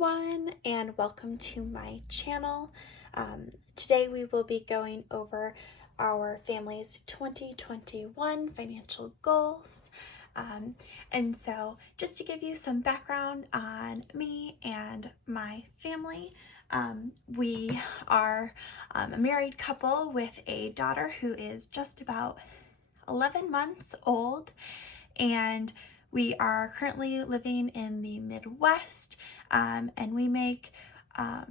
everyone, and welcome to my channel. Today we will be going over our family's 2021 financial goals. And so just to give you some background on me and my family, we are a married couple with a daughter who is just about 11 months old, and we are currently living in the Midwest, and we make, I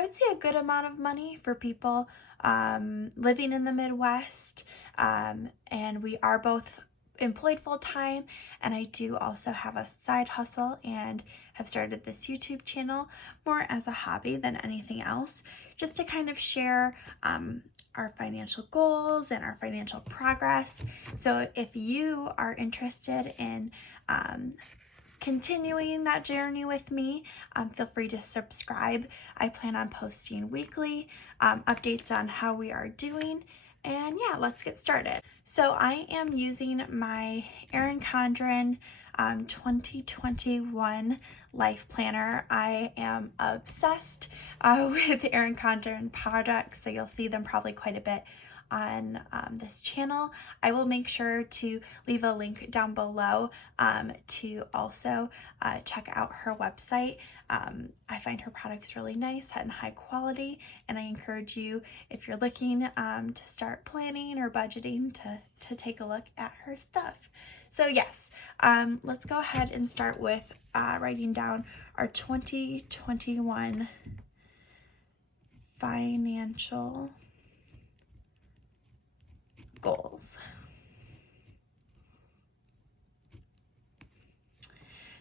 would say, a good amount of money for people living in the Midwest, and we are both employed full-time, and I do also have a side hustle and have started this YouTube channel more as a hobby than anything else, just to kind of share our financial goals and our financial progress. So if you are interested in continuing that journey with me, feel free to subscribe. I plan on posting weekly updates on how we are doing. And yeah, let's get started. So I am using my Erin Condren 2021 Life Planner. I am obsessed with Erin Condren products, so you'll see them probably quite a bit on this channel. I will make sure to leave a link down below to also check out her website. I find her products really nice and high quality, and I encourage you, if you're looking to start planning or budgeting, to take a look at her stuff. So yes, let's go ahead and start with writing down our 2021 financial goals.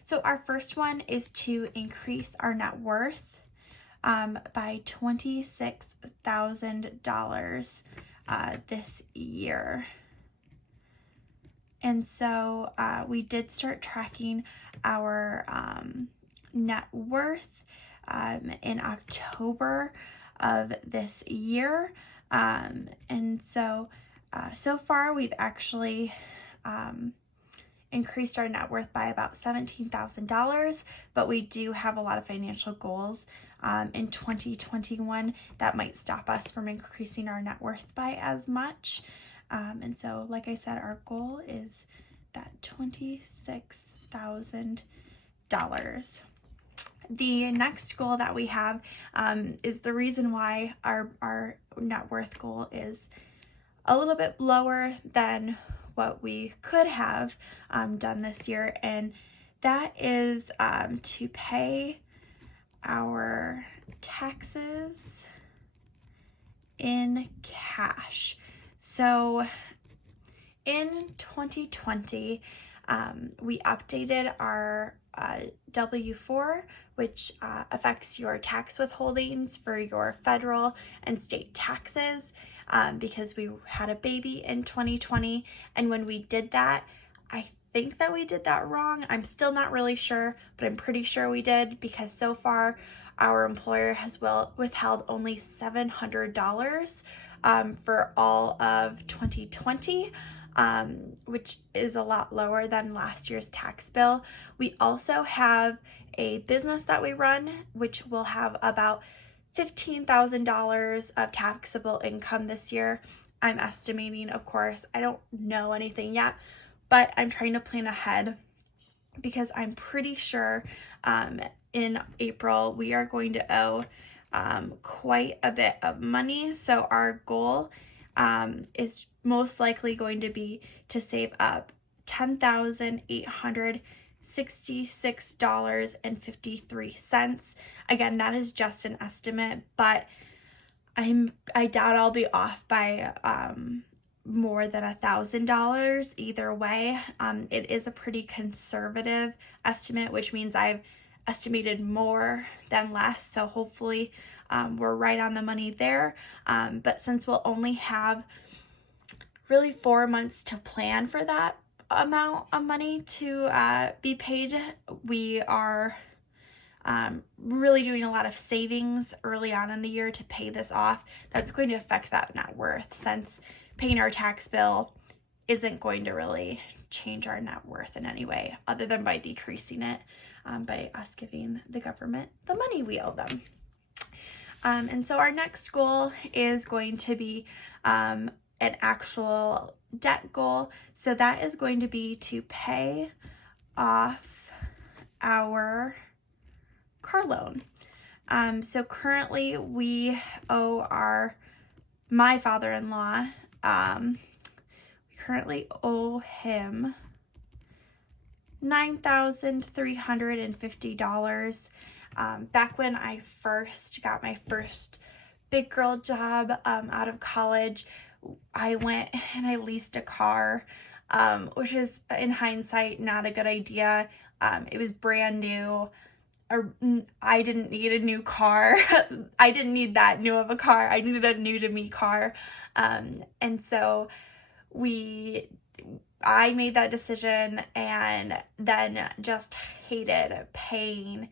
So our first one is to increase our net worth by $26,000 this year. And so we did start tracking our net worth in October of this year. And so far we've actually increased our net worth by about $17,000, but we do have a lot of financial goals in 2021 that might stop us from increasing our net worth by as much. And so, like I said, our goal is that $26,000. The next goal that we have is the reason why our net worth goal is a little bit lower than what we could have done this year, and that is to pay our taxes in cash. So in 2020, we updated our W-4, which affects your tax withholdings for your federal and state taxes, because we had a baby in 2020. And when we did that, I think that we did that wrong. I'm still not really sure, but I'm pretty sure we did, because so far our employer has withheld only $700 for all of 2020, which is a lot lower than last year's tax bill. We also have a business that we run, which will have about $15,000 of taxable income this year. I'm estimating, of course, I don't know anything yet, but I'm trying to plan ahead, because I'm pretty sure in April we are going to owe quite a bit of money. So our goal is most likely going to be to save up $10,866.53. Again, that is just an estimate, but I doubt I'll be off by more than $1,000 either way. It is a pretty conservative estimate, which means I've estimated more than less, so hopefully we're right on the money there. But since we'll only have really 4 months to plan for that amount of money to be paid, we are really doing a lot of savings early on in the year to pay this off. That's going to affect that net worth, since paying our tax bill isn't going to really change our net worth in any way other than by decreasing it by us giving the government the money we owe them. And so our next goal is going to be an actual debt goal. So that is going to be to pay off our car loan. So currently we owe my father-in-law, we currently owe him $9,350. Back when I first got my first big girl job out of college, I went and I leased a car, which is in hindsight not a good idea. It was brand new. I didn't need a new car. I didn't need that new of a car. I needed a new to me car. And so I made that decision and then just hated paying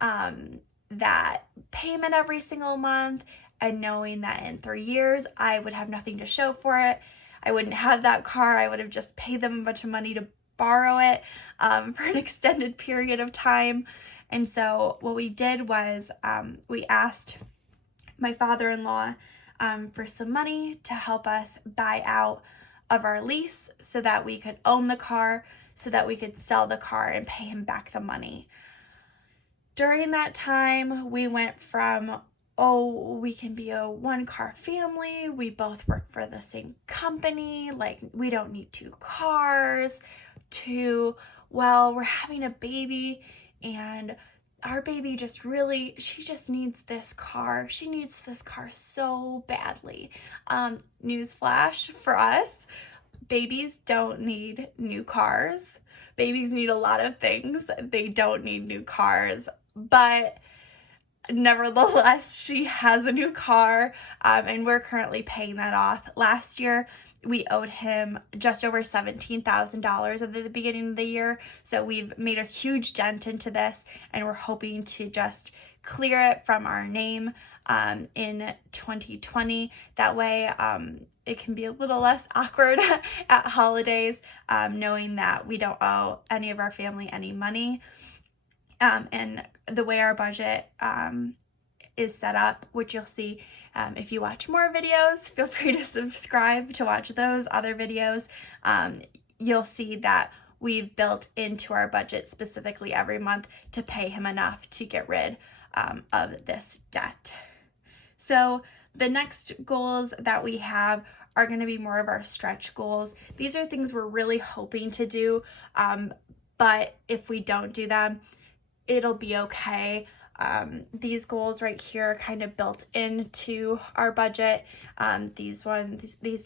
that payment every single month and knowing that in 3 years I would have nothing to show for it. I wouldn't have that car. I would have just paid them a bunch of money to borrow it for an extended period of time. And so what we did was we asked my father-in-law for some money to help us buy out of our lease so that we could own the car, so that we could sell the car and pay him back the money. During that time, we went from, oh, we can be a one-car family, we both work for the same company, like we don't need 2 cars, to, well, we're having a baby and our baby she just needs this car. She needs this car so badly. Newsflash for us, babies don't need new cars. Babies need a lot of things. They don't need new cars, but nevertheless, she has a new car, and we're currently paying that off. Last year, we owed him just over $17,000 at the beginning of the year. So we've made a huge dent into this, and we're hoping to just clear it from our name in 2020. That way it can be a little less awkward at holidays, knowing that we don't owe any of our family any money. And the way our budget is set up, which you'll see if you watch more videos, feel free to subscribe to watch those other videos. You'll see that we've built into our budget specifically every month to pay him enough to get rid of this debt. So the next goals that we have are going to be more of our stretch goals. These are things we're really hoping to do, but if we don't do them, it'll be okay. These goals right here are kind of built into our budget. These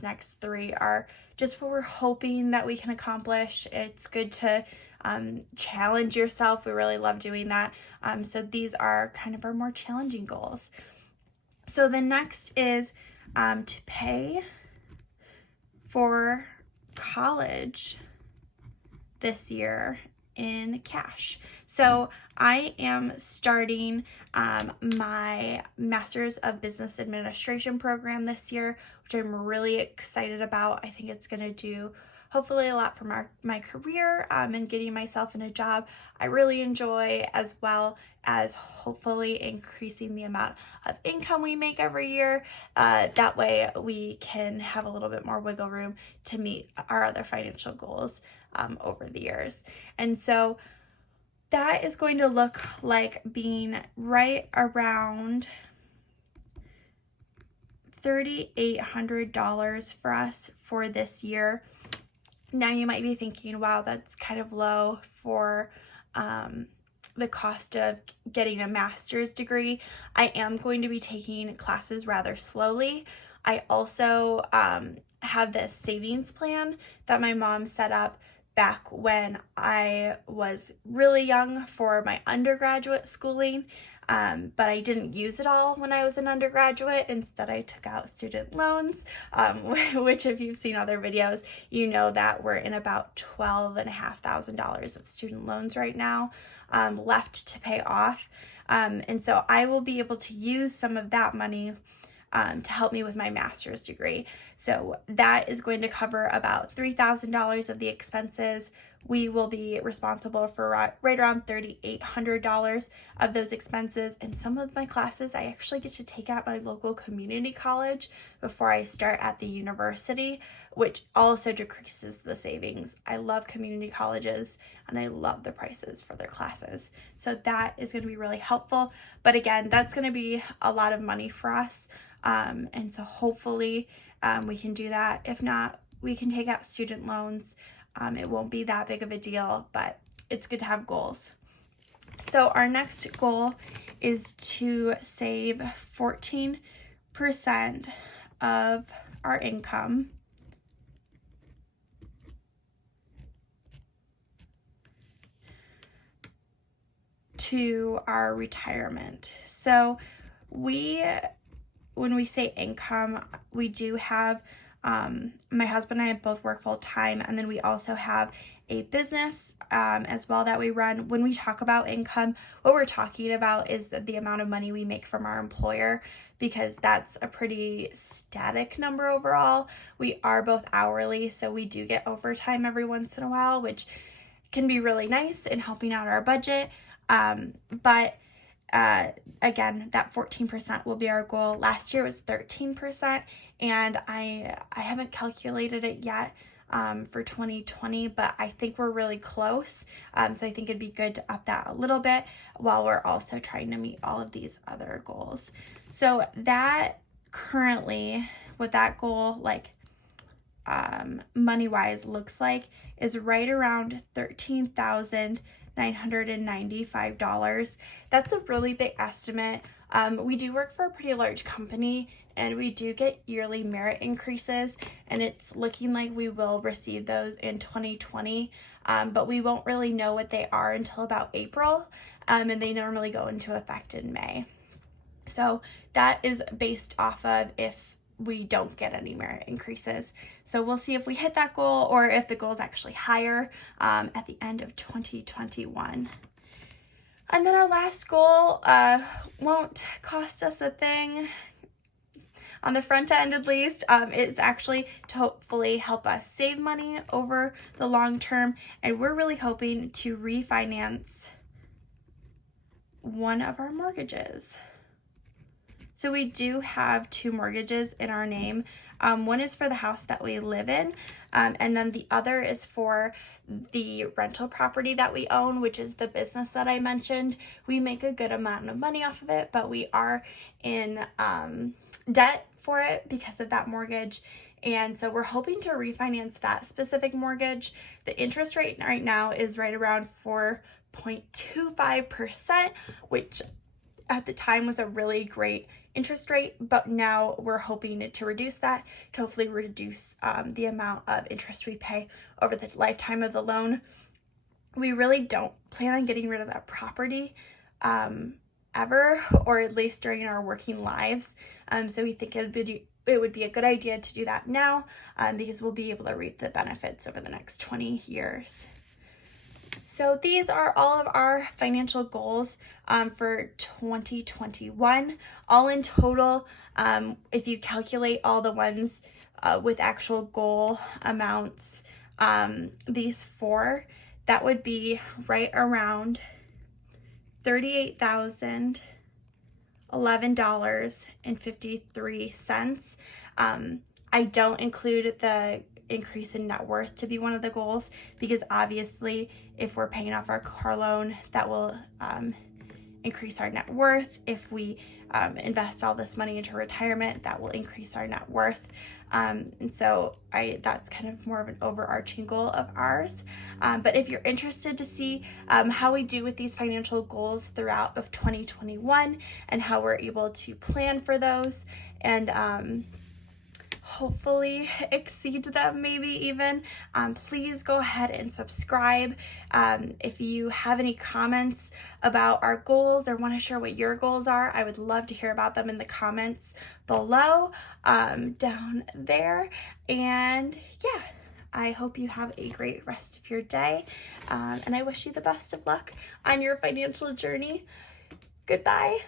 next 3 are just what we're hoping that we can accomplish. It's good to challenge yourself. We really love doing that. So these are kind of our more challenging goals. So the next is to pay for college this year in cash. So I am starting my Master's of Business Administration program this year, which I'm really excited about. I think it's going to do hopefully a lot for my career and getting myself in a job I really enjoy, as well as hopefully increasing the amount of income we make every year. That way we can have a little bit more wiggle room to meet our other financial goals over the years. And so that is going to look like being right around $3,800 for us for this year. Now you might be thinking, wow, that's kind of low for the cost of getting a master's degree. I am going to be taking classes rather slowly. I also have this savings plan that my mom set up back when I was really young for my undergraduate schooling, but I didn't use it all when I was an undergraduate. Instead, I took out student loans, which if you've seen other videos, you know that we're in about $12,500 of student loans right now left to pay off. And so I will be able to use some of that money to help me with my master's degree. So that is going to cover about $3,000 of the expenses. We will be responsible for right around $3,800 of those expenses. And some of my classes I actually get to take at my local community college before I start at the university, which also decreases the savings. I love community colleges and I love the prices for their classes. So that is going to be really helpful. But again, that's going to be a lot of money for us. And so hopefully we can do that. If not, we can take out student loans. It won't be that big of a deal, but it's good to have goals. So our next goal is to save 14% of our income to our retirement. So when we say income, we do have my husband and I both work full time, and then we also have a business as well that we run. When we talk about income, what we're talking about is the amount of money we make from our employer, because that's a pretty static number overall. We are both hourly, so we do get overtime every once in a while, which can be really nice in helping out our budget. But again, that 14% will be our goal. Last year was 13%, and I haven't calculated it yet for 2020, but I think we're really close. So I think it'd be good to up that a little bit while we're also trying to meet all of these other goals. So that currently, what that goal money-wise looks like is right around $13,995. That's a really big estimate. We do work for a pretty large company, and we do get yearly merit increases, and it's looking like we will receive those in 2020, but we won't really know what they are until about April, and they normally go into effect in May. So that is based off of if we don't get any merit increases. So we'll see if we hit that goal or if the goal is actually higher at the end of 2021. And then our last goal won't cost us a thing on the front end, at least. It's actually to hopefully help us save money over the long term. And we're really hoping to refinance one of our mortgages. So we do have 2 mortgages in our name. One is for the house that we live in, and then the other is for the rental property that we own, which is the business that I mentioned. We make a good amount of money off of it, but we are in debt for it because of that mortgage. And so we're hoping to refinance that specific mortgage. The interest rate right now is right around 4.25%, which at the time was a really great interest rate, but now we're hoping to reduce that, to hopefully reduce the amount of interest we pay over the lifetime of the loan. We really don't plan on getting rid of that property ever, or at least during our working lives. So we think it would be a good idea to do that now because we'll be able to reap the benefits over the next 20 years. So these are all of our financial goals for 2021. All in total, if you calculate all the ones with actual goal amounts, these 4, that would be right around $38,011.53. I don't include the increase in net worth to be one of the goals, because obviously if we're paying off our car loan, that will increase our net worth. If we invest all this money into retirement, that will increase our net worth. And so that's kind of more of an overarching goal of ours. But if you're interested to see how we do with these financial goals throughout of 2021 and how we're able to plan for those and hopefully exceed them, maybe even, please go ahead and subscribe. If you have any comments about our goals or want to share what your goals are, I would love to hear about them in the comments below down there. And yeah, I hope you have a great rest of your day, and I wish you the best of luck on your financial journey. Goodbye.